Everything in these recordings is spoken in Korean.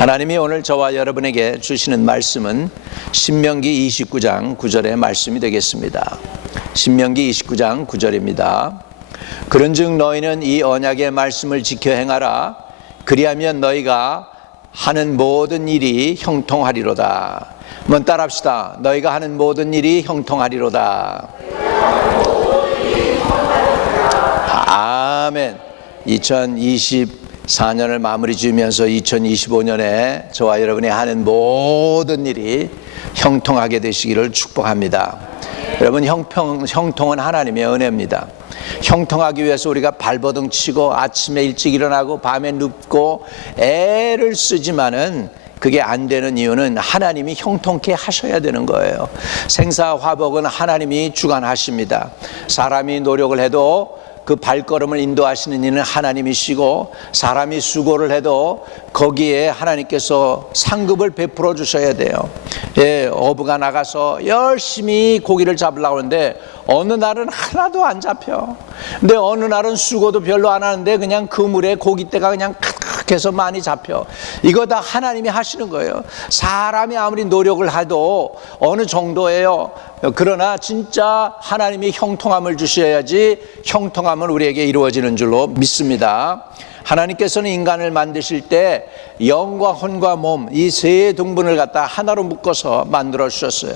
하나님이 오늘 저와 여러분에게 주시는 말씀은 신명기 29장 9절의 말씀이 되겠습니다. 신명기 29장 9절입니다. 그런즉 너희는 이 언약의 말씀을 지켜 행하라. 그리하면 너희가 하는 모든 일이 형통하리로다. 한번 따라합시다. 너희가 하는 모든 일이 형통하리로다. 아멘. 2024년을 마무리 지으면서 2025년에 저와 여러분이 하는 모든 일이 형통하게 되시기를 축복합니다. 여러분, 형통은 하나님의 은혜입니다. 형통하기 위해서 우리가 발버둥 치고 아침에 일찍 일어나고 밤에 눕고 애를 쓰지만은 그게 안 되는 이유는 하나님이 형통케 하셔야 되는 거예요. 생사화복은 하나님이 주관하십니다. 사람이 노력을 해도 그 발걸음을 인도하시는 이는 하나님이시고, 사람이 수고를 해도 거기에 하나님께서 상급을 베풀어 주셔야 돼요. 어부가 나가서 열심히 고기를 잡으려고 하는데 어느 날은 하나도 안 잡혀. 근데 어느 날은 수고도 별로 안 하는데 그냥 그물에 고깃대가 그냥 카득해서 많이 잡혀. 이거 다 하나님이 하시는 거예요. 사람이 아무리 노력을 해도 어느 정도예요. 그러나 진짜 하나님이 형통함을 주셔야지 형통함은 우리에게 이루어지는 줄로 믿습니다. 하나님께서는 인간을 만드실 때 영과 혼과 몸, 이 세 등분을 갖다 하나로 묶어서 만들어 주셨어요.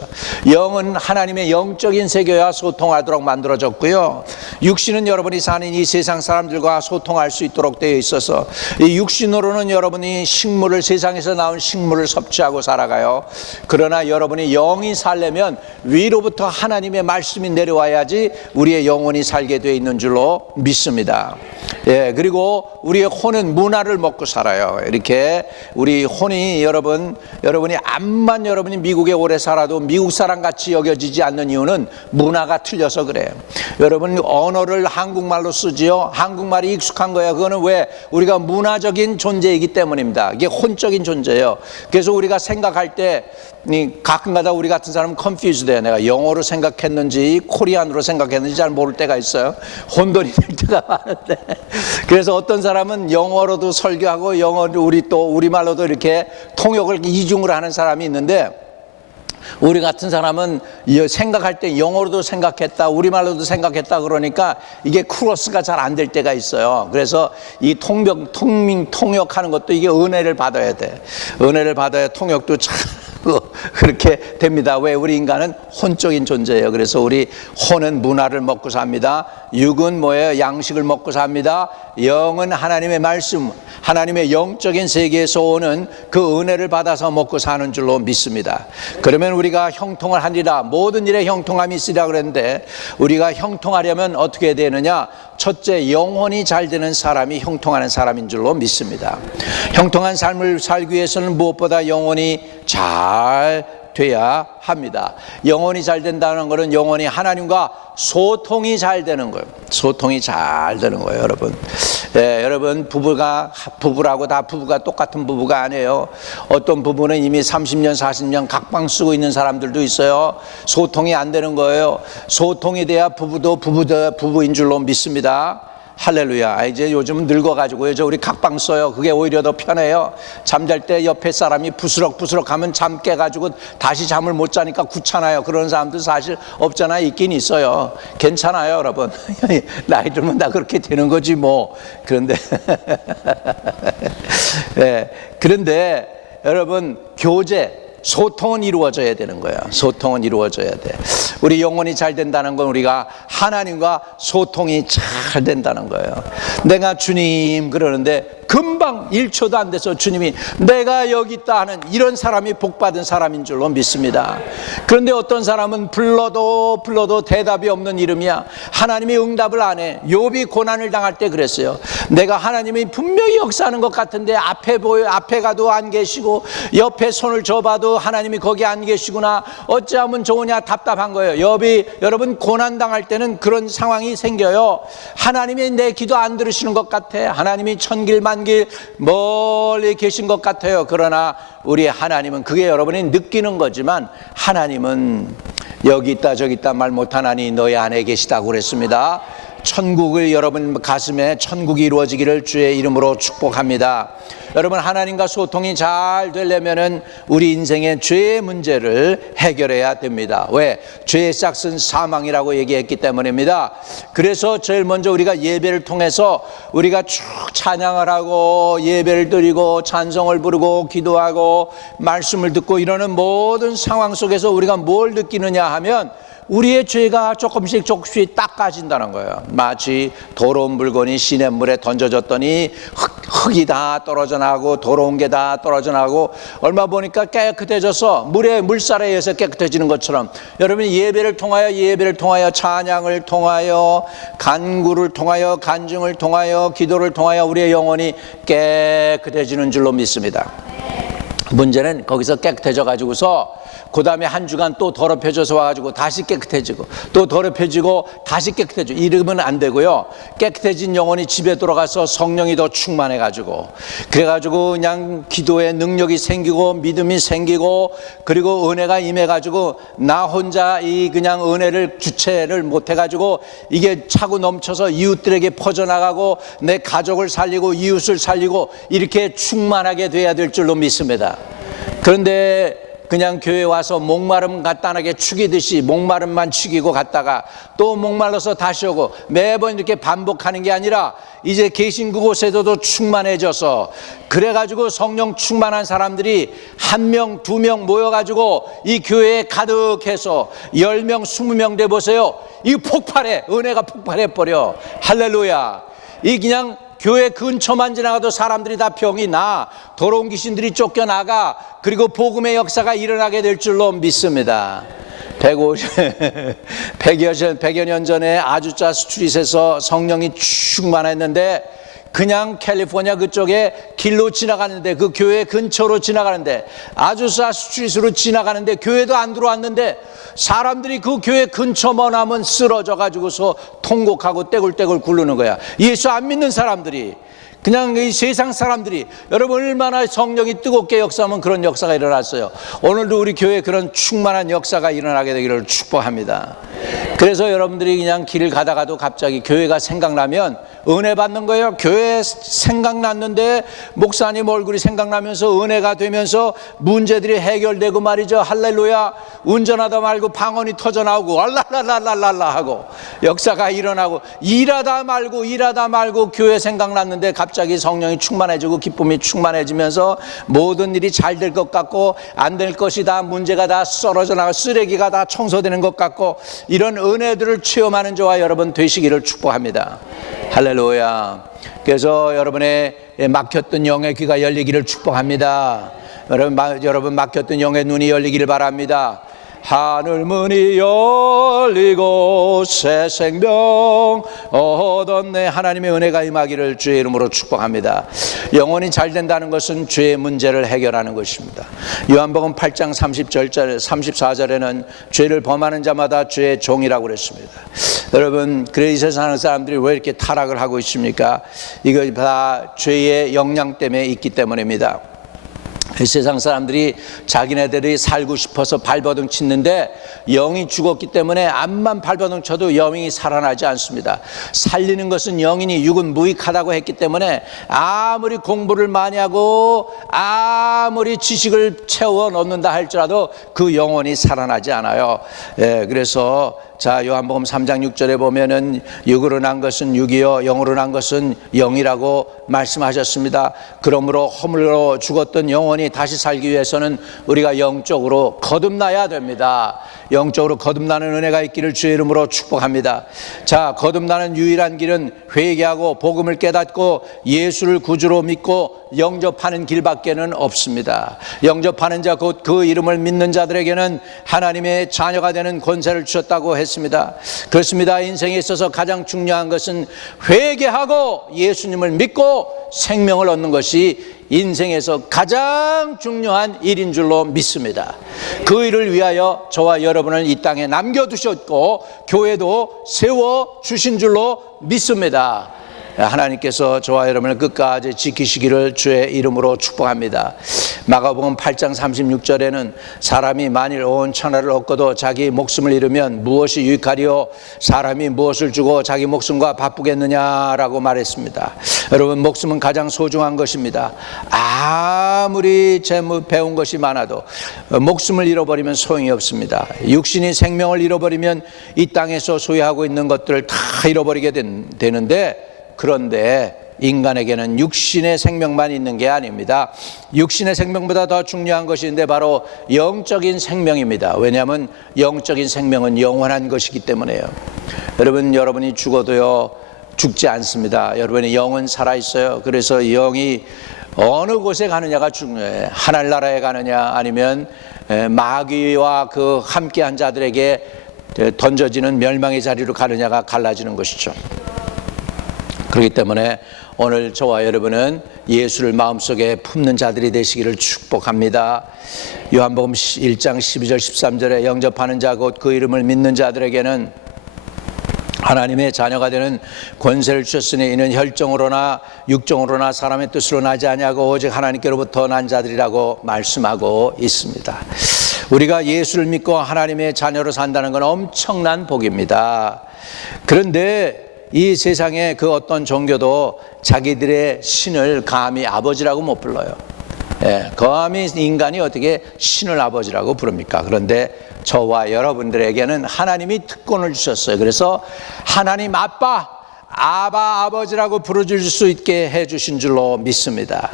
영은 하나님의 영적인 세계와 소통하도록 만들어졌고요, 육신은 여러분이 사는 이 세상 사람들과 소통할 수 있도록 되어 있어서 이 육신으로는 여러분이 식물을, 세상에서 나온 식물을 섭취하고 살아가요. 그러나 여러분이 영이 살려면 위로부터 하나님의 말씀이 내려와야지 우리의 영혼이 살게 되어 있는 줄로 믿습니다. 그리고 우리의 혼은 문화를 먹고 살아요. 이렇게 우리 혼이 여러분이 암만 여러분이 미국에 오래 살아도 미국 사람 같이 여겨지지 않는 이유는 문화가 틀려서 그래요. 여러분, 언어를 한국말로 쓰지요. 한국말이 익숙한 거예요. 그거는 왜? 우리가 문화적인 존재이기 때문입니다. 이게 혼적인 존재예요. 그래서 우리가 생각할 때 가끔가다 우리 같은 사람은 confused 돼요. 내가 영어로 생각했는지 코리안으로 생각했는지 잘 모를 때가 있어요. 혼돈이 될 때가 많은데, 그래서 어떤 사람은 영어로도 설교하고 우리말로도 이렇게 통역을 이중으로 하는 사람이 있는데, 우리 같은 사람은 생각할 때 영어로도 생각했다, 우리말로도 생각했다 그러니까 이게 크로스가 잘 안 될 때가 있어요. 그래서 이 통역하는 것도 이게 은혜를 받아야 돼. 은혜를 받아야 통역도 참 그렇게 됩니다. 왜? 우리 인간은 혼적인 존재예요. 그래서 우리 혼은 문화를 먹고 삽니다. 육은 뭐예요? 양식을 먹고 삽니다. 영은 하나님의 말씀, 하나님의 영적인 세계에서 오는 그 은혜를 받아서 먹고 사는 줄로 믿습니다. 그러면 우리가 형통을 하리라, 모든 일에 형통함이 있으리라 그랬는데, 우리가 형통하려면 어떻게 되느냐? 첫째, 영혼이 잘 되는 사람이 형통하는 사람인 줄로 믿습니다. 형통한 삶을 살기 위해서는 무엇보다 영혼이 잘 돼야 합니다. 영혼이 잘 된다는 것은 영혼이 하나님과 소통이 잘 되는 거예요. 소통이 잘 되는 거예요, 여러분. 여러분, 부부라고 다 부부가 똑같은 부부가 아니에요. 어떤 부부는 이미 30년, 40년 각방 쓰고 있는 사람들도 있어요. 소통이 안 되는 거예요. 소통이 돼야 부부도 부부인 줄로 믿습니다. 할렐루야. 이제 요즘은 늙어가지고 우리 각방 써요. 그게 오히려 더 편해요. 잠잘 때 옆에 사람이 부스럭부스럭 하면 잠 깨가지고 다시 잠을 못 자니까 귀찮아요. 그런 사람들 사실 없잖아요. 있긴 있어요. 괜찮아요, 여러분. 나이 들면 다 그렇게 되는 거지 뭐. 그런데 그런데 여러분, 소통은 이루어져야 되는 거예요. 소통은 이루어져야 돼. 우리 영혼이 잘 된다는 건 우리가 하나님과 소통이 잘 된다는 거예요. 내가 주님 그러는데 금방 1초도 안 돼서 주님이 내가 여기 있다 하는 이런 사람이 복받은 사람인 줄로 믿습니다. 그런데 어떤 사람은 불러도 대답이 없는 이름이야. 하나님이 응답을 안 해. 욥이 고난을 당할 때 그랬어요. 내가 하나님이 분명히 역사하는 것 같은데 앞에 가도 안 계시고 옆에 손을 줘봐도 하나님이 거기 안 계시구나. 어찌하면 좋으냐, 답답한 거예요. 욥이, 여러분, 고난 당할 때는 그런 상황이 생겨요. 하나님이 내 기도 안 들으시는 것 같아. 하나님이 천길 만길 멀리 계신 것 같아요. 그러나 우리 하나님은, 그게 여러분이 느끼는 거지만 하나님은 여기 있다 저기 있다 말 못하나니 너희 안에 계시다고 그랬습니다. 천국을 여러분 가슴에 천국이 이루어지기를 주의 이름으로 축복합니다. 여러분, 하나님과 소통이 잘 되려면은 우리 인생의 죄의 문제를 해결해야 됩니다. 왜? 죄의 싹은 사망이라고 얘기했기 때문입니다. 그래서 제일 먼저 우리가 예배를 통해서 우리가 쭉 찬양을 하고 예배를 드리고 찬송을 부르고 기도하고 말씀을 듣고 이러는 모든 상황 속에서 우리가 뭘 느끼느냐 하면 우리의 죄가 조금씩 닦아진다는 거예요. 마치 더러운 물건이 시냇물에 던져졌더니 흙이 다 떨어져 나고 더러운 게 다 떨어져 나고 얼마 보니까 깨끗해져서 물살에 의해서 깨끗해지는 것처럼 여러분이 예배를 통하여 찬양을 통하여 간구를 통하여 간증을 통하여 기도를 통하여 우리의 영혼이 깨끗해지는 줄로 믿습니다. 문제는 거기서 깨끗해져 가지고서 그 다음에 한 주간 또 더럽혀져서 와가지고 다시 깨끗해지고 또 더럽혀지고 다시 깨끗해지고 이러면 안 되고요. 깨끗해진 영혼이 집에 돌아가서 성령이 더 충만해가지고 그래가지고 그냥 기도의 능력이 생기고 믿음이 생기고 그리고 은혜가 임해가지고 나 혼자 이 그냥 은혜를 주체를 못해가지고 이게 차고 넘쳐서 이웃들에게 퍼져나가고 내 가족을 살리고 이웃을 살리고 이렇게 충만하게 돼야 될 줄로 믿습니다. 그런데 그냥 교회 와서 목마름 간단하게 축이듯이 목마름만 축이고 갔다가 또 목말라서 다시 오고 매번 이렇게 반복하는 게 아니라 이제 계신 그곳에서도 충만해져서 그래가지고 성령 충만한 사람들이 1명, 2명 모여가지고 이 교회에 가득해서 10명, 20명 돼 보세요. 이 폭발해, 은혜가 폭발해버려. 할렐루야. 이 그냥 교회 근처만 지나가도 사람들이 다 병이 나, 더러운 귀신들이 쫓겨나가, 그리고 복음의 역사가 일어나게 될 줄로 믿습니다. 100여 년 전에 아주자 스트릿에서 성령이 충만했는데 그냥 캘리포니아 그쪽에 길로 지나가는데 그 교회 근처로 지나가는데 아주사 스트릿으로 지나가는데 교회도 안 들어왔는데 사람들이 그 교회 근처만 하면 쓰러져 가지고서 통곡하고 떼굴떼굴 굴르는 거야. 예수 안 믿는 사람들이 그냥 이 세상 사람들이 여러분 얼마나 성령이 뜨겁게 역사하면 그런 역사가 일어났어요. 오늘도 우리 교회에 그런 충만한 역사가 일어나게 되기를 축복합니다. 그래서 여러분들이 그냥 길을 가다가도 갑자기 교회가 생각나면 은혜 받는 거예요. 교회 생각났는데 목사님 얼굴이 생각나면서 은혜가 되면서 문제들이 해결되고 말이죠. 할렐루야. 운전하다 말고 방언이 터져나오고 알랄랄랄랄라 하고 역사가 일어나고 일하다 말고 교회 생각났는데 갑자기 성령이 충만해지고 기쁨이 충만해지면서 모든 일이 잘 될 것 같고 안 될 것이다. 문제가 다 썰어져 나가고 쓰레기가 다 청소되는 것 같고 이런 은혜들을 체험하는 저와 여러분 되시기를 축복합니다. 할렐루야. 그래서 여러분의 막혔던 영의 귀가 열리기를 축복합니다. 여러분 막혔던 영의 눈이 열리기를 바랍니다. 하늘 문이 열리고 새 생명 얻었네. 하나님의 은혜가 임하기를 주의 이름으로 축복합니다. 영혼이 잘 된다는 것은 죄의 문제를 해결하는 것입니다. 요한복음 8장 34절에는 죄를 범하는 자마다 죄의 종이라고 그랬습니다. 여러분, 그래 이 세상 사람들이 왜 이렇게 타락을 하고 있습니까? 이거 다 죄의 영향 때문에 있기 때문입니다. 세상 사람들이 자기네들이 살고 싶어서 발버둥 치는데 영이 죽었기 때문에 암만 발버둥 쳐도 영이 살아나지 않습니다. 살리는 것은 영이니 육은 무익하다고 했기 때문에 아무리 공부를 많이 하고 아무리 지식을 채워 넣는다 할지라도 그 영혼이 살아나지 않아요. 그래서 자, 요한복음 3장 6절에 보면은 육으로 난 것은 육이요 영으로 난 것은 영이라고 말씀하셨습니다. 그러므로 허물로 죽었던 영혼이 다시 살기 위해서는 우리가 영적으로 거듭나야 됩니다. 영적으로 거듭나는 은혜가 있기를 주의 이름으로 축복합니다. 자, 거듭나는 유일한 길은 회개하고 복음을 깨닫고 예수를 구주로 믿고 영접하는 길밖에는 없습니다. 영접하는 자 곧 그 이름을 믿는 자들에게는 하나님의 자녀가 되는 권세를 주셨다고 했습니다. 그렇습니다. 인생에 있어서 가장 중요한 것은 회개하고 예수님을 믿고 생명을 얻는 것이 인생에서 가장 중요한 일인 줄로 믿습니다. 그 일을 위하여 저와 여러분을 이 땅에 남겨두셨고 교회도 세워주신 줄로 믿습니다. 하나님께서 저와 여러분을 끝까지 지키시기를 주의 이름으로 축복합니다. 마가복음 8장 36절에는 사람이 만일 온 천하를 얻고도 자기 목숨을 잃으면 무엇이 유익하리요? 사람이 무엇을 주고 자기 목숨과 바쁘겠느냐라고 말했습니다. 여러분, 목숨은 가장 소중한 것입니다. 아무리 배운 것이 많아도 목숨을 잃어버리면 소용이 없습니다. 육신이 생명을 잃어버리면 이 땅에서 소유하고 있는 것들을 다 잃어버리게 되는데, 그런데 인간에게는 육신의 생명만 있는 게 아닙니다. 육신의 생명보다 더 중요한 것이 있는데 바로 영적인 생명입니다. 왜냐하면 영적인 생명은 영원한 것이기 때문에요. 여러분, 여러분이 죽어도요 죽지 않습니다. 여러분의 영은 살아있어요. 그래서 영이 어느 곳에 가느냐가 중요해요. 하늘나라에 가느냐, 아니면 마귀와 그 함께한 자들에게 던져지는 멸망의 자리로 가느냐가 갈라지는 것이죠. 그렇기 때문에 오늘 저와 여러분은 예수를 마음속에 품는 자들이 되시기를 축복합니다. 요한복음 1장 12절 13절에 영접하는 자 곧 그 이름을 믿는 자들에게는 하나님의 자녀가 되는 권세를 주셨으니 이는 혈정으로나 육정으로나 사람의 뜻으로 나지 아니하고 오직 하나님께로부터 난 자들이라고 말씀하고 있습니다. 우리가 예수를 믿고 하나님의 자녀로 산다는 건 엄청난 복입니다. 그런데 이 세상의 그 어떤 종교도 자기들의 신을 감히 아버지라고 못 불러요. 감히 인간이 어떻게 신을 아버지라고 부릅니까? 그런데 저와 여러분들에게는 하나님이 특권을 주셨어요. 그래서 하나님 아빠, 아버지라고 부르줄 수 있게 해주신 줄로 믿습니다.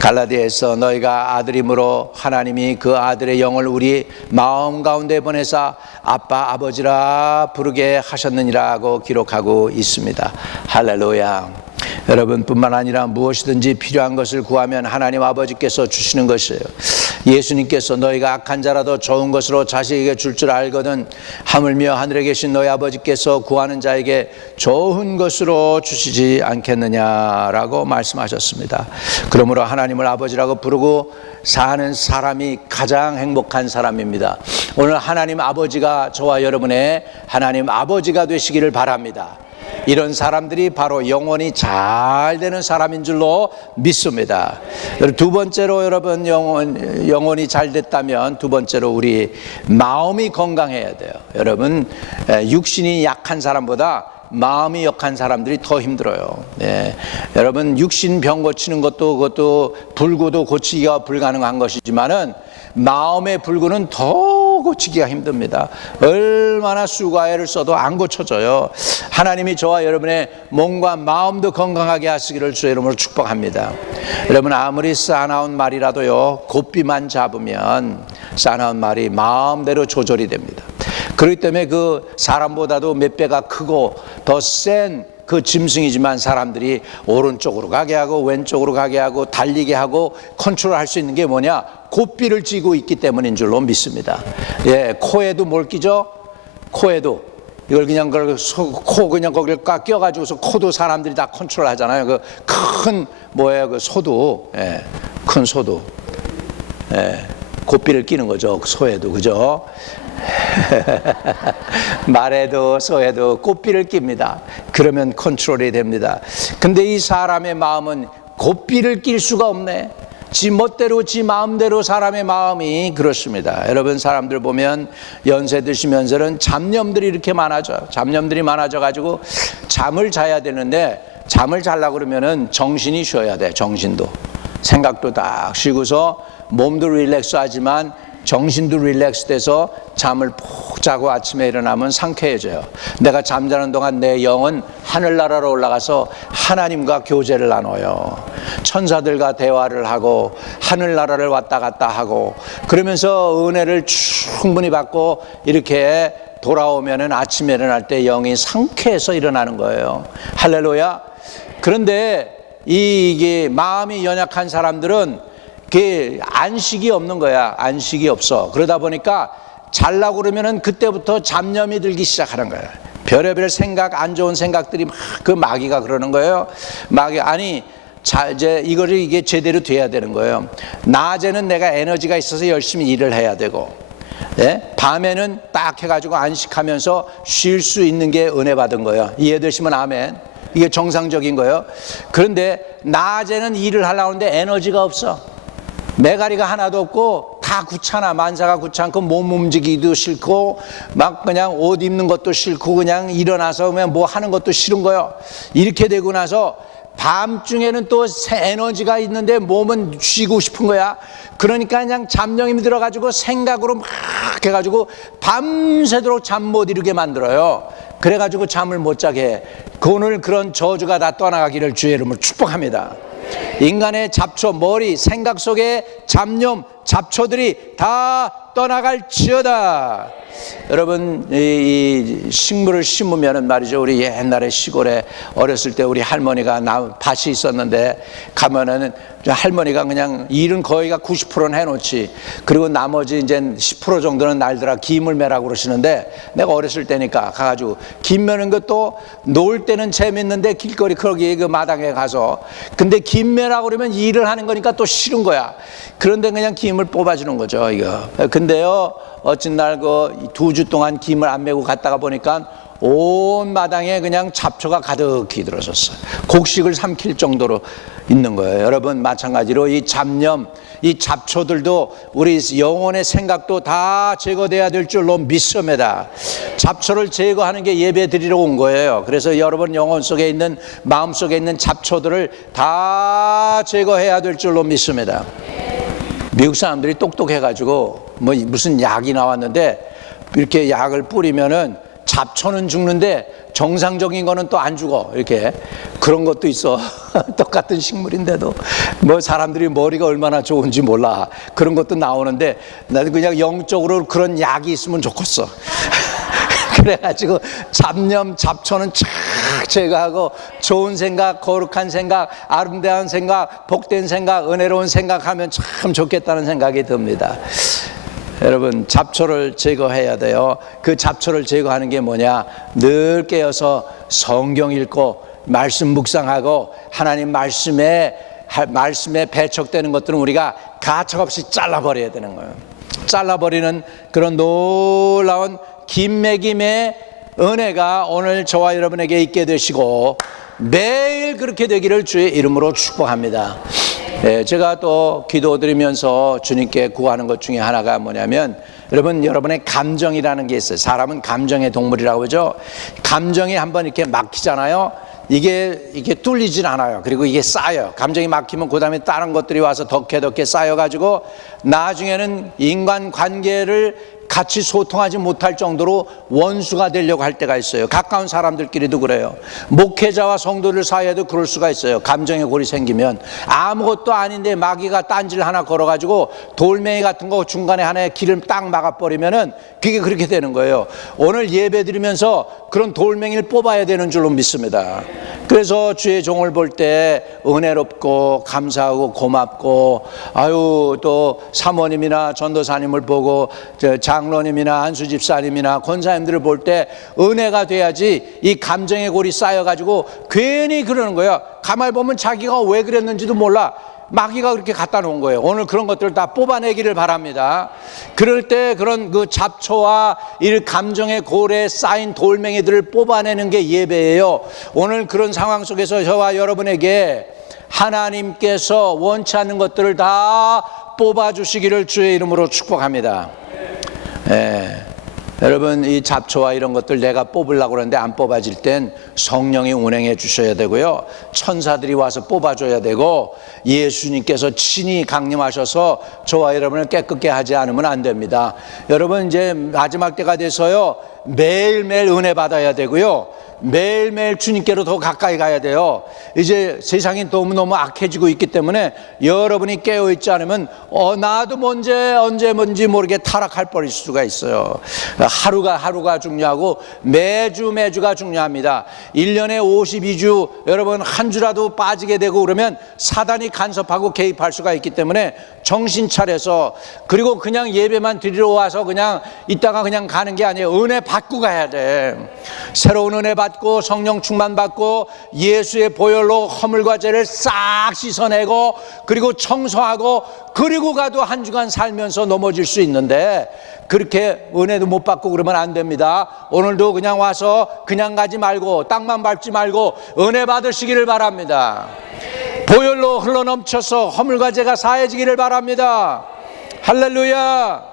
갈라디아에서 너희가 아들임으로 하나님이 그 아들의 영을 우리 마음 가운데 보내사 아빠, 아버지라 부르게 하셨느니라고 기록하고 있습니다. 할렐루야. 여러분뿐만 아니라 무엇이든지 필요한 것을 구하면 하나님 아버지께서 주시는 것이에요. 예수님께서 너희가 악한 자라도 좋은 것으로 자식에게 줄 줄 알거든 하물며 하늘에 계신 너희 아버지께서 구하는 자에게 좋은 것으로 주시지 않겠느냐라고 말씀하셨습니다. 그러므로 하나님을 아버지라고 부르고 사는 사람이 가장 행복한 사람입니다. 오늘 하나님 아버지가 저와 여러분의 하나님 아버지가 되시기를 바랍니다. 이런 사람들이 바로 영혼이 잘 되는 사람인 줄로 믿습니다. 두 번째로 여러분, 영혼이 잘 됐다면 두 번째로 우리 마음이 건강해야 돼요. 여러분, 육신이 약한 사람보다 마음이 약한 사람들이 더 힘들어요. 여러분, 육신 병 고치는 것도 그것도 불구도 고치기가 불가능한 것이지만은 마음의 불구는 더 고치기가 힘듭니다. 얼마나 수고애를 써도 안 고쳐져요. 하나님이 저와 여러분의 몸과 마음도 건강하게 하시기를 주의 이름으로 축복합니다. 여러분, 아무리 싸나운 말이라도요 고삐만 잡으면 싸나운 말이 마음대로 조절이 됩니다. 그렇기 때문에 그 사람보다도 몇 배가 크고 더 센 그 짐승이지만 사람들이 오른쪽으로 가게 하고 왼쪽으로 가게 하고 달리게 하고 컨트롤할 수 있는 게 뭐냐? 고삐를 쥐고 있기 때문인 줄로 믿습니다. 코에도 뭘 끼죠? 코에도 이걸 그냥 코 그냥 거기를 꽉 껴가지고서 코도 사람들이 다 컨트롤하잖아요. 그 큰 뭐예요? 그 소도, 큰 소도, 고삐를 끼는 거죠. 소에도, 그죠? 말에도 소에도 고삐를 낍니다. 그러면 컨트롤이 됩니다. 근데 이 사람의 마음은 고삐를 낄 수가 없네. 지 멋대로 지 마음대로 사람의 마음이 그렇습니다. 여러분, 사람들 보면 연세 드시면서는 잡념들이 이렇게 많아져요. 잡념들이 많아져가지고 잠을 자야 되는데 잠을 자려고 그러면은 정신이 쉬어야 돼. 정신도 생각도 딱 쉬고서 몸도 릴렉스 하지만 정신도 릴렉스 돼서 잠을 푹 자고 아침에 일어나면 상쾌해져요. 내가 잠자는 동안 내 영은 하늘나라로 올라가서 하나님과 교제를 나눠요. 천사들과 대화를 하고 하늘나라를 왔다 갔다 하고 그러면서 은혜를 충분히 받고 이렇게 돌아오면은 아침에 일어날 때 영이 상쾌해서 일어나는 거예요. 할렐루야. 그런데 이게 마음이 연약한 사람들은 그 안식이 없는 거야. 안식이 없어. 그러다 보니까 잘라고 그러면은 그때부터 잡념이 들기 시작하는 거야. 별의별 생각, 안 좋은 생각들이 막 그 마귀가 그러는 거예요. 마귀, 아니, 이제 이게 제대로 돼야 되는 거예요. 낮에는 내가 에너지가 있어서 열심히 일을 해야 되고, 밤에는 딱 해가지고 안식하면서 쉴 수 있는 게 은혜 받은 거예요. 이해되시면 아멘. 이게 정상적인 거예요. 그런데 낮에는 일을 하려고 하는데 에너지가 없어. 매가리가 하나도 없고 다 귀찮아. 만사가 귀찮고 몸 움직이기도 싫고 막 그냥 옷 입는 것도 싫고 그냥 일어나서 그냥 뭐 하는 것도 싫은 거예요. 이렇게 되고 나서 밤중에는 또 에너지가 있는데 몸은 쉬고 싶은 거야. 그러니까 그냥 잠령이 들어가지고 생각으로 막 해가지고 밤새도록 잠 못 이루게 만들어요. 그래가지고 잠을 못 자게 해. 오늘 그런 저주가 다 떠나가기를 주의 이름으로 축복합니다. 인간의 잡초, 머리, 생각 속에 잡념, 잡초들이 다 떠나갈지어다. 여러분, 이 식물을 심으면은 말이죠. 우리 옛날에 시골에 어렸을 때 우리 할머니가 밭이 있었는데 가면은 할머니가 그냥 일은 거의가 90%는 해놓지. 그리고 나머지 이제 10% 정도는 날더라 김을 매라고 그러시는데 내가 어렸을 때니까 가가지고 김 매는 것도 놀 때는 재밌는데 길거리 거기 그 마당에 가서 근데 김 매라고 그러면 일을 하는 거니까 또 싫은 거야. 그런데 그냥 김을 뽑아주는 거죠, 이거. 근데요, 어쩐 날 그 2주 동안 김을 안 메고 갔다가 보니까 온 마당에 그냥 잡초가 가득히 들어섰어요. 곡식을 삼킬 정도로 있는 거예요. 여러분, 마찬가지로 이 잡념, 이 잡초들도 우리 영혼의 생각도 다 제거돼야 될 줄로 믿습니다. 잡초를 제거하는 게 예배 드리러 온 거예요. 그래서 여러분 영혼 속에 있는, 마음 속에 있는 잡초들을 다 제거해야 될 줄로 믿습니다. 미국 사람들이 똑똑해가지고 뭐 무슨 약이 나왔는데 이렇게 약을 뿌리면은 잡초는 죽는데 정상적인 거는 또 안 죽어. 이렇게 그런 것도 있어. 똑같은 식물인데도 뭐 사람들이 머리가 얼마나 좋은지 몰라. 그런 것도 나오는데 나는 그냥 영적으로 그런 약이 있으면 좋겠어. 그래가지고 잡념, 잡초는 쫙 제거하고 좋은 생각, 거룩한 생각, 아름다운 생각, 복된 생각, 은혜로운 생각하면 참 좋겠다는 생각이 듭니다. 여러분, 잡초를 제거해야 돼요. 그 잡초를 제거하는 게 뭐냐? 늘 깨어서 성경 읽고 말씀 묵상하고 하나님 말씀에 배척되는 것들은 우리가 가차없이 잘라버려야 되는 거예요. 잘라버리는 그런 놀라운 김매김의 은혜가 오늘 저와 여러분에게 있게 되시고 매일 그렇게 되기를 주의 이름으로 축복합니다. 제가 또 기도드리면서 주님께 구하는 것 중에 하나가 뭐냐면 여러분, 여러분의 감정이라는 게 있어요. 사람은 감정의 동물이라고 하죠. 감정이 한번 이렇게 막히잖아요. 이게 뚫리진 않아요. 그리고 이게 쌓여요. 감정이 막히면 그 다음에 다른 것들이 와서 덕해 쌓여가지고 나중에는 인간관계를 같이 소통하지 못할 정도로 원수가 되려고 할 때가 있어요. 가까운 사람들끼리도 그래요. 목회자와 성도들 사이에도 그럴 수가 있어요. 감정의 골이 생기면 아무것도 아닌데 마귀가 딴지를 하나 걸어가지고 돌멩이 같은 거 중간에 하나에 길을 딱 막아버리면은 그게 그렇게 되는 거예요. 오늘 예배 드리면서 그런 돌멩이를 뽑아야 되는 줄로 믿습니다. 그래서 주의 종을 볼 때 은혜롭고 감사하고 고맙고 아유 또 사모님이나 전도사님을 보고 장로님이나 안수 집사님이나 권사님들을 볼 때 은혜가 돼야지 이 감정의 골이 쌓여가지고 괜히 그러는 거예요. 가만히 보면 자기가 왜 그랬는지도 몰라. 마귀가 그렇게 갖다 놓은 거예요. 오늘 그런 것들을 다 뽑아내기를 바랍니다. 그럴 때 그런 그 잡초와 이 감정의 골에 쌓인 돌멩이들을 뽑아내는 게 예배예요. 오늘 그런 상황 속에서 저와 여러분에게 하나님께서 원치 않는 것들을 다 뽑아주시기를 주의 이름으로 축복합니다. 여러분, 이 잡초와 이런 것들 내가 뽑으려고 그러는데 안 뽑아질 땐 성령이 운행해 주셔야 되고요. 천사들이 와서 뽑아줘야 되고 예수님께서 친히 강림하셔서 저와 여러분을 깨끗게 하지 않으면 안 됩니다. 여러분, 이제 마지막 때가 돼서요. 매일매일 은혜 받아야 되고요. 매일매일 주님께로 더 가까이 가야 돼요. 이제 세상이 너무너무 악해지고 있기 때문에 여러분이 깨어있지 않으면 나도 언제 뭔지 모르게 타락할 뻔할 수가 있어요. 하루가 중요하고 매주가 중요합니다. 1년에 52주 여러분 한 주라도 빠지게 되고 그러면 사단이 간섭하고 개입할 수가 있기 때문에 정신 차려서 그리고 그냥 예배만 드리러 와서 그냥 있다가 그냥 가는 게 아니에요. 은혜 받고 가야 돼. 새로운 은혜 받 받고 성령 충만 받고 예수의 보혈로 허물과 죄를 싹 씻어내고 그리고 청소하고 그리고 가도 한 주간 살면서 넘어질 수 있는데 그렇게 은혜도 못 받고 그러면 안 됩니다. 오늘도 그냥 와서 그냥 가지 말고 땅만 밟지 말고 은혜 받으시기를 바랍니다. 보혈로 흘러넘쳐서 허물과 죄가 사해지기를 바랍니다. 할렐루야.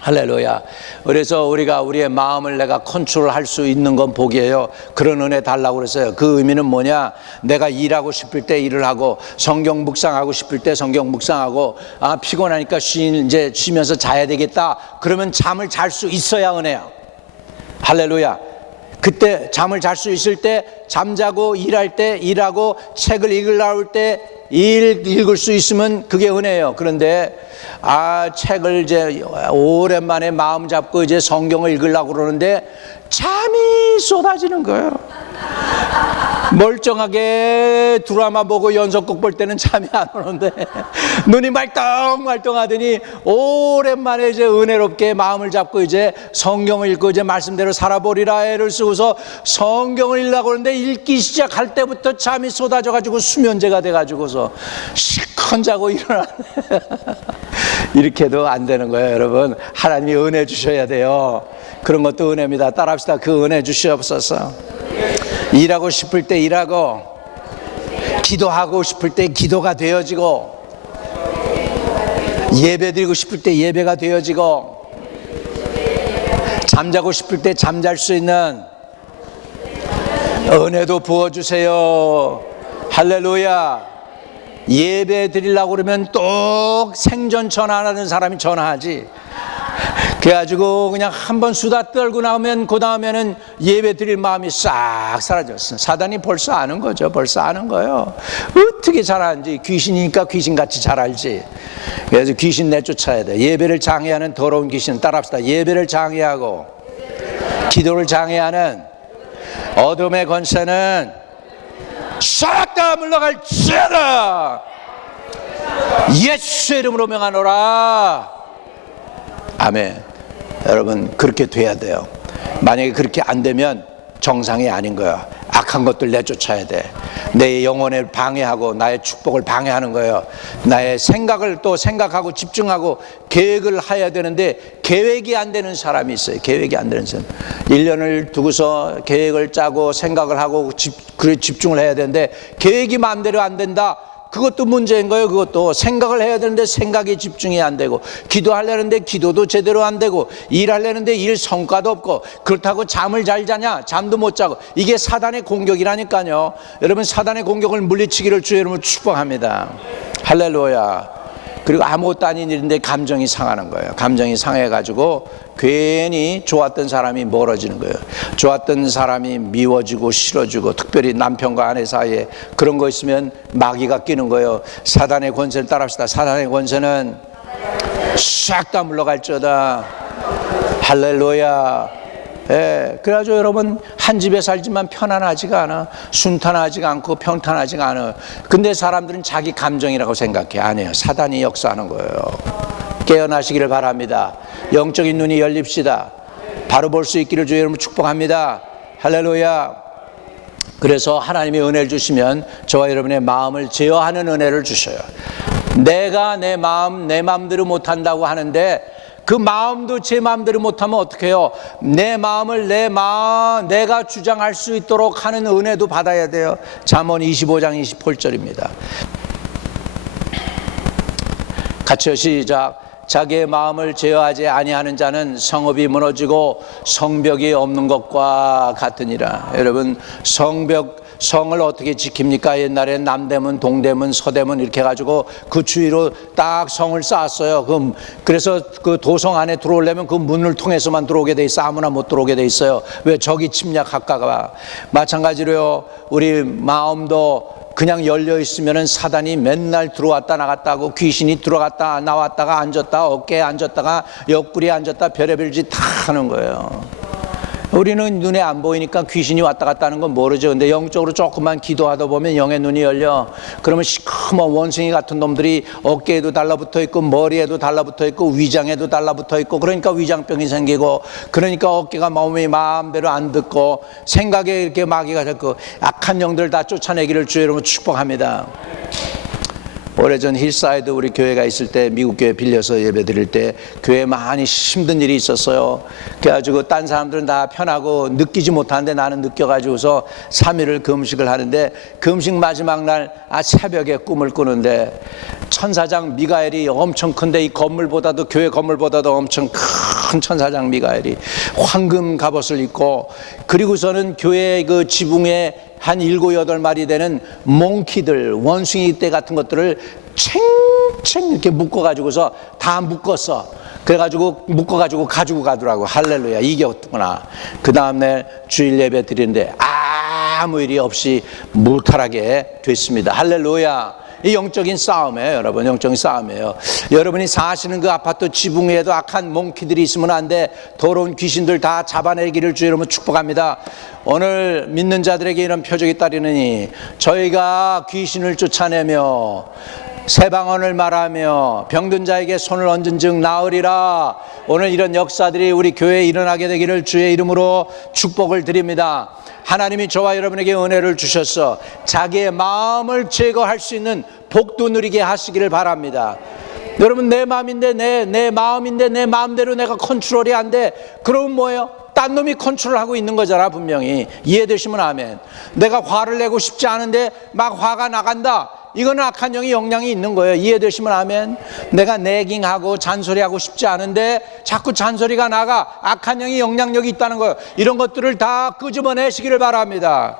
할렐루야. 그래서 우리가 우리의 마음을 내가 컨트롤할 수 있는 건 복이에요. 그런 은혜 달라고 그랬어요. 그 의미는 뭐냐? 내가 일하고 싶을 때 일을 하고 성경 묵상하고 싶을 때 성경 묵상하고 피곤하니까 이제 쉬면서 자야 되겠다. 그러면 잠을 잘 수 있어야 은혜야. 할렐루야. 그때 잠을 잘 수 있을 때 잠자고 일할 때 일하고 책을 읽으려고 할 때 읽을 수 있으면 그게 은혜예요. 그런데 책을 이제 오랜만에 마음 잡고 이제 성경을 읽으려고 그러는데 잠이 쏟아지는 거예요. 멀쩡하게 드라마 보고 연속극 볼 때는 잠이 안 오는데 눈이 말똥말똥하더니 오랜만에 이제 은혜롭게 마음을 잡고 이제 성경을 읽고 이제 말씀대로 살아보리라 애를 쓰고서 성경을 읽으려고 하는데 읽기 시작할 때부터 잠이 쏟아져가지고 수면제가 돼가지고서 실컷 자고 일어나네. 이렇게도 안 되는 거예요. 여러분, 하나님이 은혜 주셔야 돼요. 그런 것도 은혜입니다. 따라합시다. 그 은혜 주시옵소서. 일하고 싶을 때 일하고 기도하고 싶을 때 기도가 되어지고 예배 드리고 싶을 때 예배가 되어지고 잠자고 싶을 때 잠잘 수 있는 은혜도 부어주세요. 할렐루야. 예배 드리려고 그러면 또 생전 전화하는 사람이 전화하지. 그래가지고 그냥 한번 수다 떨고 나오면 그 다음에는 예배 드릴 마음이 싹 사라졌어. 사단이 벌써 아는 거죠. 벌써 아는 거예요. 어떻게 잘 아는지. 귀신이니까 귀신같이 잘 알지. 그래서 귀신 내쫓아야 돼. 예배를 장애하는 더러운 귀신 따라합시다. 예배를 장애하고 기도를 장애하는 어둠의 권세는 싹 다 물러갈지어다. 예수의 이름으로 명하노라. 아멘. 여러분, 그렇게 돼야 돼요. 만약에 그렇게 안 되면 정상이 아닌 거야. 악한 것들 내쫓아야 돼. 내 영혼을 방해하고 나의 축복을 방해하는 거예요. 나의 생각을 또 생각하고 집중하고 계획을 해야 되는데 계획이 안 되는 사람이 있어요. 계획이 안 되는 사람. 1년을 두고서 계획을 짜고 생각을 하고 집중을 해야 되는데 계획이 마음대로 안 된다. 그것도 문제인 거예요. 그것도 생각을 해야 되는데 생각에 집중이 안 되고 기도하려는데 기도도 제대로 안 되고 일하려는데 일 성과도 없고 그렇다고 잠을 잘 자냐? 잠도 못 자고. 이게 사단의 공격이라니까요. 여러분, 사단의 공격을 물리치기를 주의 이름으로 축복합니다. 할렐루야. 그리고 아무것도 아닌 일인데 감정이 상하는 거예요. 감정이 상해가지고 괜히 좋았던 사람이 멀어지는 거예요. 좋았던 사람이 미워지고 싫어지고, 특별히 남편과 아내 사이에 그런 거 있으면 마귀가 끼는 거예요. 사단의 권세를 따라합시다. 사단의 권세는 싹 다 물러갈지어다. 할렐루야. 예, 그래가지고 여러분, 한 집에 살지만 편안하지가 않아. 순탄하지가 않고 평탄하지가 않아. 근데 사람들은 자기 감정이라고 생각해. 아니에요. 사단이 역사하는 거예요. 깨어나시기를 바랍니다. 영적인 눈이 열립시다. 바로 볼 수 있기를 주의 이름으로 축복합니다. 할렐루야. 그래서 하나님이 은혜를 주시면 저와 여러분의 마음을 제어하는 은혜를 주셔요. 내가 내 마음대로 못한다고 하는데 그 마음도 제 마음대로 못하면 어떻게 해요? 내 마음을 내가 주장할 수 있도록 하는 은혜도 받아야 돼요. 잠언 25장 28절입니다. 같이요, 시작. 자기의 마음을 제어하지 아니하는 자는 성읍이 무너지고 성벽이 없는 것과 같으니라. 여러분, 성을 어떻게 지킵니까? 옛날에 남대문, 동대문, 서대문 이렇게 해가지고 그 주위로 딱 성을 쌓았어요. 그래서 그 도성 안에 들어오려면 그 문을 통해서만 들어오게 돼 있어. 아무나 못 들어오게 돼 있어요. 왜? 적이 침략할까 봐. 마찬가지로요, 우리 마음도 그냥 열려 있으면은 사단이 맨날 들어왔다 나갔다 하고 귀신이 들어갔다 나왔다가 앉았다 어깨에 앉았다가 옆구리에 앉았다 별의별 짓 다 하는 거예요. 우리는 눈에 안 보이니까 귀신이 왔다 갔다 하는 건 모르죠. 근데 영적으로 조금만 기도하다 보면 영의 눈이 열려. 그러면 시커먼 원숭이 같은 놈들이 어깨에도 달라붙어 있고 머리에도 달라붙어 있고 위장에도 달라붙어 있고, 그러니까 위장병이 생기고, 그러니까 어깨가 몸이 마음대로 안 듣고 생각에 이렇게 마귀가 자꾸 악한 영들 다 쫓아내기를 주의 이름으로 축복합니다. 오래전 힐사이드 우리 교회가 있을 때 미국 교회 빌려서 예배 드릴 때 교회에 많이 힘든 일이 있었어요. 그래가지고 딴 사람들은 다 편하고 느끼지 못하는데 나는 느껴가지고서 3일을 금식을 하는데, 금식 마지막 날 새벽에 꿈을 꾸는데 천사장 미가엘이 엄청 큰데, 이 건물보다도, 교회 건물보다도 엄청 큰 천사장 미가엘이 황금 갑옷을 입고, 그리고서는 교회 그 지붕에 한 7, 8마리 되는 몽키들, 원숭이 떼 같은 것들을 챙챙 이렇게 묶어가지고서 다 묶었어. 그래가지고 묶어가지고 가지고 가더라고. 할렐루야, 이겼구나. 그 다음날 주일 예배 드리는데 아무 일이 없이 무탈하게 됐습니다. 할렐루야. 이 영적인 싸움이에요, 여러분. 영적인 싸움이에요. 여러분이 사시는 그 아파트 지붕 위에도 악한 몽키들이 있으면 안 돼. 더러운 귀신들 다 잡아내기를 주의 이름으로 축복합니다. 오늘 믿는 자들에게 이런 표적이 따르느니 저희가 귀신을 쫓아내며 새방언을 말하며 병든 자에게 손을 얹은 즉 나으리라. 오늘 이런 역사들이 우리 교회에 일어나게 되기를 주의 이름으로 축복을 드립니다. 하나님이 저와 여러분에게 은혜를 주셔서 자기의 마음을 제거할 수 있는 복도 누리게 하시기를 바랍니다. 여러분, 내 마음인데 내 마음인데 내 마음대로 내가 컨트롤이 안 돼. 그러면 뭐예요? 딴 놈이 컨트롤하고 있는 거잖아. 분명히 이해되시면 아멘. 내가 화를 내고 싶지 않은데 막 화가 나간다. 이거는 악한 영이 영향이 있는 거예요. 이해되시면 아멘. 내가 내깅하고 잔소리하고 싶지 않은데 자꾸 잔소리가 나가. 악한 영이 영향력이 있다는 거예요. 이런 것들을 다 끄집어내시기를 바랍니다.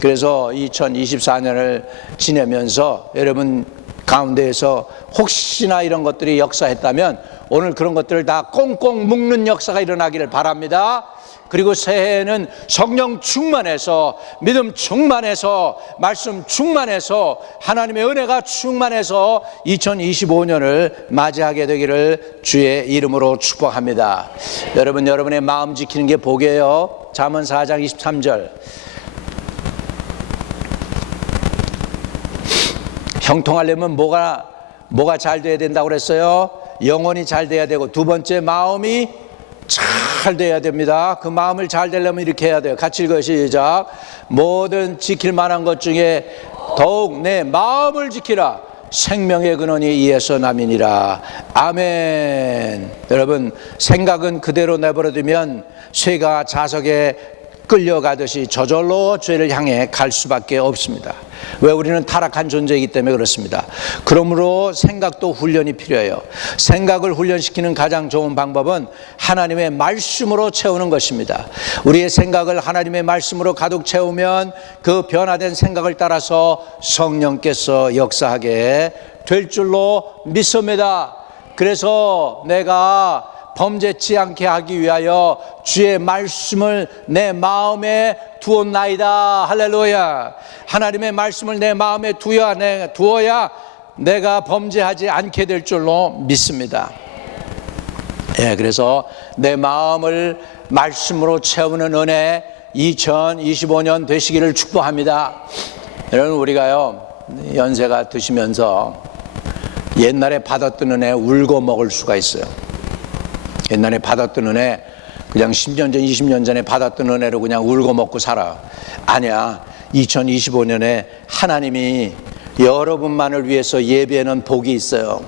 그래서 2024년을 지내면서 여러분 가운데에서 혹시나 이런 것들이 역사했다면 오늘 그런 것들을 다 꽁꽁 묶는 역사가 일어나기를 바랍니다. 그리고 새해에는 성령 충만해서, 믿음 충만해서, 말씀 충만해서, 하나님의 은혜가 충만해서 2025년을 맞이하게 되기를 주의 이름으로 축복합니다. 여러분, 여러분의 마음 지키는 게 복이에요. 잠언 4장 23절. 형통하려면 뭐가 잘 돼야 된다고 그랬어요? 영혼이 잘 돼야 되고, 두 번째 마음이 잘 돼야 됩니다. 그 마음을 잘 되려면 이렇게 해야 돼요. 같이 읽어요. 시작. 모든 지킬 만한 것 중에 더욱 내 마음을 지키라. 생명의 근원이 이에서 남이니라. 아멘. 여러분, 생각은 그대로 내버려두면 쇠가 자석에 끌려가듯이 저절로 죄를 향해 갈 수밖에 없습니다. 왜? 우리는 타락한 존재이기 때문에 그렇습니다. 그러므로 생각도 훈련이 필요해요. 생각을 훈련시키는 가장 좋은 방법은 하나님의 말씀으로 채우는 것입니다. 우리의 생각을 하나님의 말씀으로 가득 채우면 그 변화된 생각을 따라서 성령께서 역사하게 될 줄로 믿습니다. 그래서 내가 범죄치 않게 하기 위하여 주의 말씀을 내 마음에 두었나이다. 할렐루야. 하나님의 말씀을 내 마음에 두어야 내가 범죄하지 않게 될 줄로 믿습니다. 그래서 내 마음을 말씀으로 채우는 은혜 2025년 되시기를 축복합니다. 여러분, 우리가요 연세가 드시면서 옛날에 받았던 은혜 울고 먹을 수가 있어요. 옛날에 받았던 은혜 그냥 10년 전 20년 전에 받았던 은혜로 그냥 울고 먹고 살아. 아니야. 2025년에 하나님이 여러분만을 위해서 예비하는 복이 있어요.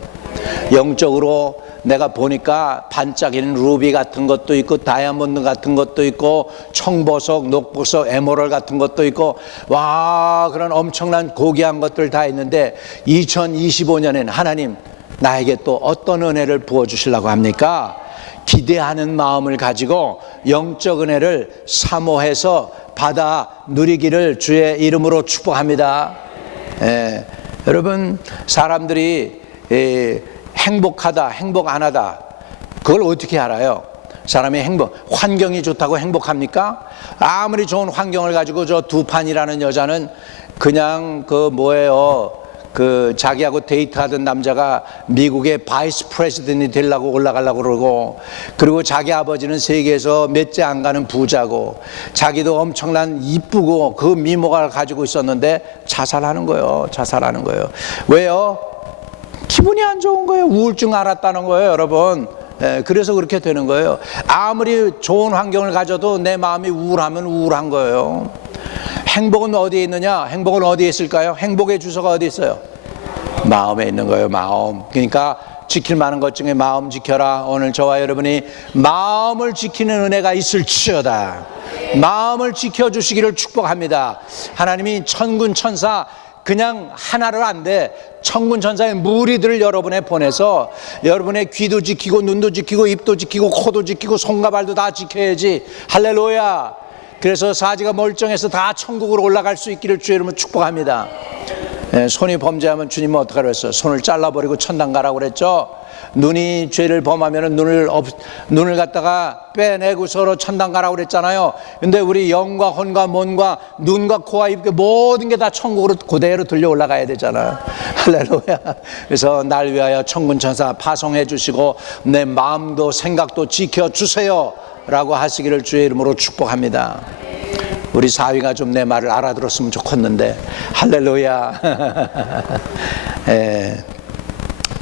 영적으로 내가 보니까 반짝이는 루비 같은 것도 있고 다이아몬드 같은 것도 있고 청보석, 녹보석, 에메랄드 같은 것도 있고, 와, 그런 엄청난 고귀한 것들 다 있는데 2025년에는 하나님 나에게 또 어떤 은혜를 부어주시려고 합니까? 기대하는 마음을 가지고 영적 은혜를 사모해서 받아 누리기를 주의 이름으로 축복합니다. 여러분, 사람들이 행복하다, 행복 안 하다, 그걸 어떻게 알아요? 사람이 환경이 좋다고 행복합니까? 아무리 좋은 환경을 가지고 저 두판이라는 여자는 그냥 그 자기하고 데이트하던 남자가 미국의 바이스 프레지던트이 되려고 올라가려고 그러고, 그리고 자기 아버지는 세계에서 몇째 안 가는 부자고, 자기도 엄청난 이쁘고 그 미모를 가지고 있었는데 자살하는 거예요. 자살하는 거예요. 왜요? 기분이 안 좋은 거예요. 우울증 알았다는 거예요, 여러분. 그래서 그렇게 되는 거예요. 아무리 좋은 환경을 가져도 내 마음이 우울하면 우울한 거예요. 행복은 어디에 있느냐? 행복은 어디에 있을까요? 행복의 주소가 어디 있어요? 마음에 있는 거예요. 마음. 그러니까 지킬 만한 것 중에 마음 지켜라. 오늘 저와 여러분이 마음을 지키는 은혜가 있을지어다. 마음을 지켜주시기를 축복합니다. 하나님이 천군 천사 그냥 하나를 안 돼, 천군 천사의 무리들을 여러분에 보내서 여러분의 귀도 지키고 눈도 지키고 입도 지키고 코도 지키고 손과 발도 다 지켜야지. 할렐루야. 그래서 사지가 멀쩡해서 다 천국으로 올라갈 수 있기를 주의 이름으로 축복합니다. 손이 범죄하면 주님은 어떡하라 그랬어요? 손을 잘라버리고 천당 가라고 그랬죠. 눈이 죄를 범하면 눈을 갖다가 빼내고 서로 천당 가라고 그랬잖아요. 근데 우리 영과 혼과 몸과 눈과 코와 입 모든 게 다 천국으로 그대로 들려 올라가야 되잖아요. 할렐루야. 그래서 날 위하여 천군 천사 파송해 주시고 내 마음도 생각도 지켜주세요 라고 하시기를 주의 이름으로 축복합니다. 우리 사위가 좀 내 말을 알아들었으면 좋겠는데. 할렐루야.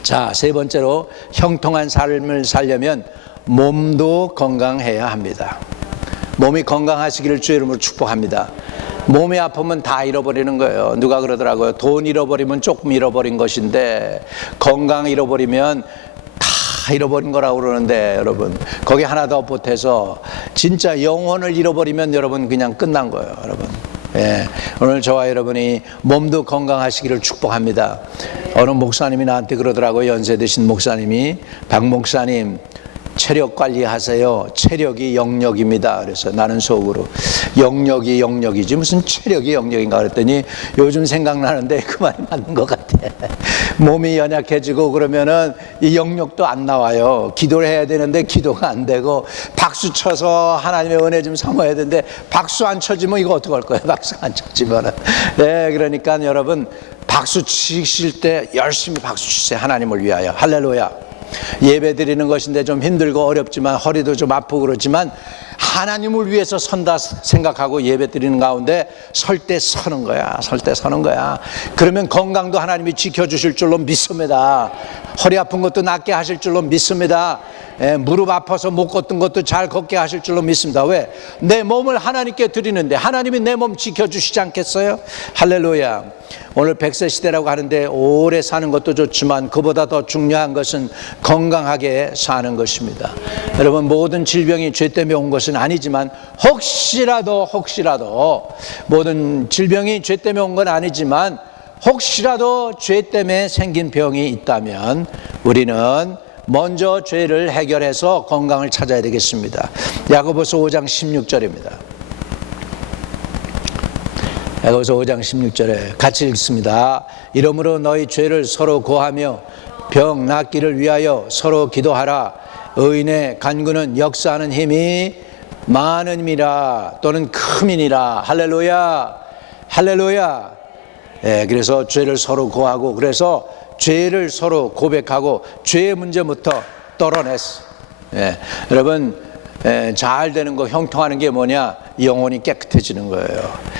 자, 세 번째로 형통한 삶을 살려면 몸도 건강해야 합니다. 몸이 건강하시기를 주의 이름으로 축복합니다. 몸이 아프면 다 잃어버리는 거예요. 누가 그러더라고요. 돈 잃어버리면 조금 잃어버린 것인데 건강 잃어버리면 다 잃어버린 거라고 그러는데, 여러분 거기 하나 더 보태서 진짜 영혼을 잃어버리면 여러분 그냥 끝난 거예요, 여러분. 오늘 저와 여러분이 몸도 건강하시기를 축복합니다. 어느 목사님이 나한테 그러더라고요. 연세 드신 목사님이, 박 목사님 체력 관리하세요. 체력이 영력입니다. 그래서 나는 속으로 영력이 영력이지 무슨 체력이 영력인가 그랬더니 요즘 생각나는데 그 말이 맞는 것 같아. 몸이 연약해지고 그러면은 이 영력도 안 나와요. 기도를 해야 되는데 기도가 안 되고, 박수 쳐서 하나님의 은혜 좀 삼아야 되는데 박수 안 쳐지면 이거 어떡할 거예요? 박수 안 쳐지면은. 그러니까 여러분 박수 치실 때 열심히 박수 치세요. 하나님을 위하여. 할렐루야. 예배 드리는 것인데 좀 힘들고 어렵지만 허리도 좀 아프고 그렇지만 하나님을 위해서 선다 생각하고 예배 드리는 가운데 설 때 서는 거야. 설 때 서는 거야. 그러면 건강도 하나님이 지켜주실 줄로 믿습니다. 허리 아픈 것도 낫게 하실 줄로 믿습니다. 무릎 아파서 못 걷던 것도 잘 걷게 하실 줄로 믿습니다. 왜? 내 몸을 하나님께 드리는데 하나님이 내 몸 지켜주시지 않겠어요? 할렐루야. 오늘 100세 시대라고 하는데 오래 사는 것도 좋지만 그보다 더 중요한 것은 건강하게 사는 것입니다. 여러분 모든 질병이 죄 때문에 온 것은 아니지만 혹시라도 모든 질병이 죄 때문에 온 건 아니지만 혹시라도 죄 때문에 생긴 병이 있다면 우리는 먼저 죄를 해결해서 건강을 찾아야 되겠습니다. 야고보서 5장 16절입니다. 야고보서 5장 16절에 같이 읽습니다. 이러므로 너희 죄를 서로 고하며 병 낫기를 위하여 서로 기도하라. 의인의 간구는 역사하는 힘이 많음이라, 또는 크민이라. 할렐루야. 할렐루야. 그래서 죄를 서로 고하고, 그래서 죄를 서로 고백하고 죄의 문제부터 떨어냈어. 여러분 잘 되는 거, 형통하는 게 뭐냐? 영혼이 깨끗해지는 거예요.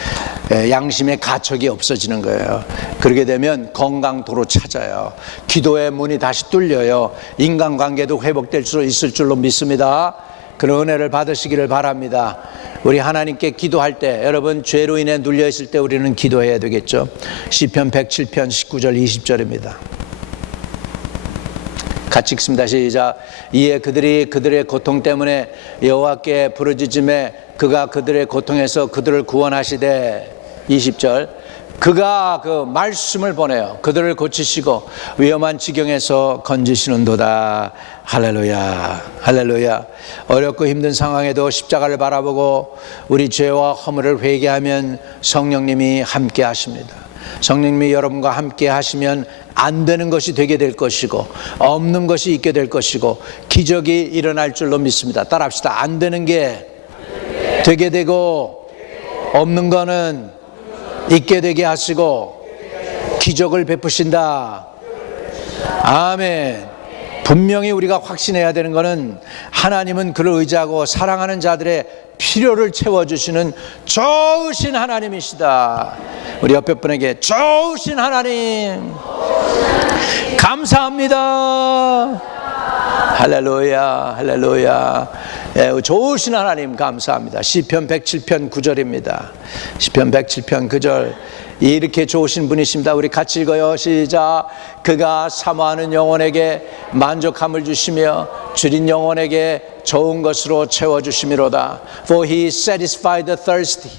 양심의 가책이 없어지는 거예요. 그렇게 되면 건강도로 찾아요. 기도의 문이 다시 뚫려요. 인간관계도 회복될 수 있을 줄로 믿습니다. 그런 은혜를 받으시기를 바랍니다. 우리 하나님께 기도할 때, 여러분 죄로 인해 눌려있을 때 우리는 기도해야 되겠죠. 시편 107편 19절 20절입니다. 같이 읽습니다. 시작. 이에 그들이 그들의 고통 때문에 여호와께 부르짖음에 그가 그들의 고통에서 그들을 구원하시되, 20절, 그가 그 말씀을 보내요. 그들을 고치시고 위험한 지경에서 건지시는도다. 할렐루야. 할렐루야. 어렵고 힘든 상황에도 십자가를 바라보고 우리 죄와 허물을 회개하면 성령님이 함께 하십니다. 성령님이 여러분과 함께 하시면 안 되는 것이 되게 될 것이고 없는 것이 있게 될 것이고 기적이 일어날 줄로 믿습니다. 따라합시다. 안 되는 게 되게 되고 없는 거는 있게 되게 하시고 기적을 베푸신다. 아멘. 분명히 우리가 확신해야 되는 것은 하나님은 그를 의지하고 사랑하는 자들의 필요를 채워주시는 좋으신 하나님이시다. 우리 옆에 분에게 좋으신 하나님 감사합니다. 할렐루야, 할렐루야. 예, 좋으신 하나님 감사합니다. 시편 107편 9절입니다. 시편 107편 9절. 이렇게 좋으신 분이십니다. 우리 같이 읽어요. 시작. 그가 사모하는 영혼에게 만족함을 주시며 줄인 영혼에게 좋은 것으로 채워주심이로다. For he satisfies the thirsty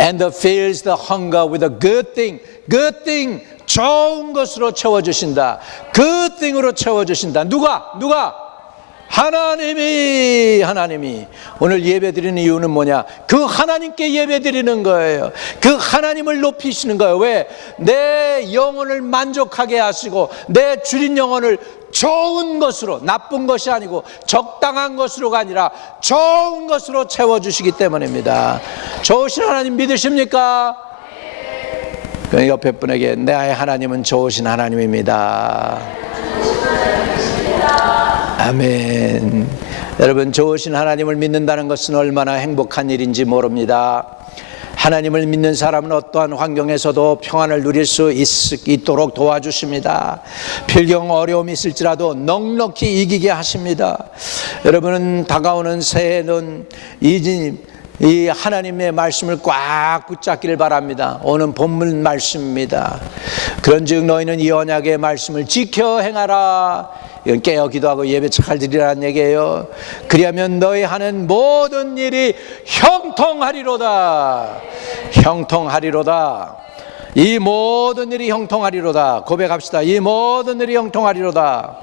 and fills the hunger with a good thing. Good thing. 좋은 것으로 채워주신다. good thing으로 채워주신다. 누가? 하나님이 오늘 예배드리는 이유는 뭐냐? 그 하나님께 예배드리는 거예요. 그 하나님을 높이시는 거예요. 왜? 내 영혼을 만족하게 하시고 내 줄인 영혼을 좋은 것으로, 나쁜 것이 아니고 적당한 것으로가 아니라 좋은 것으로 채워주시기 때문입니다. 좋으신 하나님 믿으십니까? 그 옆에 분에게 나의 하나님은 좋으신 하나님입니다. 아멘. 여러분, 좋으신 하나님을 믿는다는 것은 얼마나 행복한 일인지 모릅니다. 하나님을 믿는 사람은 어떠한 환경에서도 평안을 누릴 수 있도록 도와주십니다. 필경 어려움이 있을지라도 넉넉히 이기게 하십니다. 여러분은 다가오는 새해는 이 하나님의 말씀을 꽉 붙잡기를 바랍니다. 오늘 본문 말씀입니다. 그런즉 너희는 이 언약의 말씀을 지켜 행하라. 이건 깨어 기도하고 예배 잘 드리라는 얘기예요. 그리하면 너희 하는 모든 일이 형통하리로다. 형통하리로다. 이 모든 일이 형통하리로다. 고백합시다. 이 모든 일이 형통하리로다.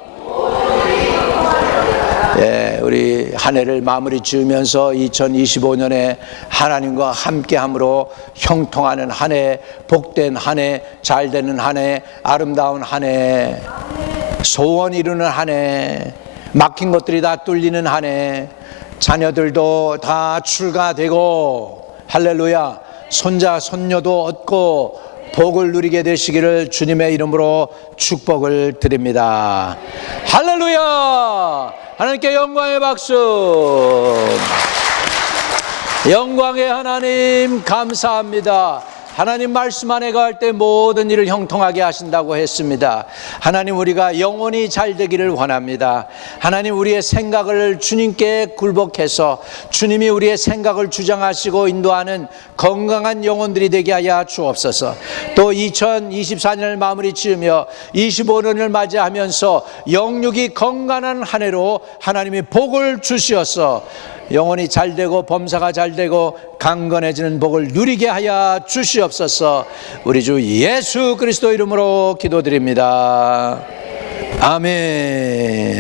예, 우리 한 해를 마무리 지으면서 2025년에 하나님과 함께함으로 형통하는 한 해, 복된 한 해, 잘되는 한 해, 아름다운 한 해, 소원 이루는 한 해, 막힌 것들이 다 뚫리는 한 해, 자녀들도 다 출가되고 할렐루야, 손자 손녀도 얻고 복을 누리게 되시기를 주님의 이름으로 축복을 드립니다. 할렐루야! 하나님께 영광의 박수. 영광의 하나님 감사합니다. 하나님 말씀 안에 갈 때 모든 일을 형통하게 하신다고 했습니다. 하나님, 우리가 영혼이 잘 되기를 원합니다. 하나님, 우리의 생각을 주님께 굴복해서 주님이 우리의 생각을 주장하시고 인도하는 건강한 영혼들이 되게 하여 주옵소서. 또 2024년을 마무리 지으며 25년을 맞이하면서 영육이 건강한 한 해로 하나님이 복을 주시어서 영혼이 잘되고 범사가 잘되고 강건해지는 복을 누리게 하여 주시옵소서. 우리 주 예수 그리스도 이름으로 기도드립니다. 아멘.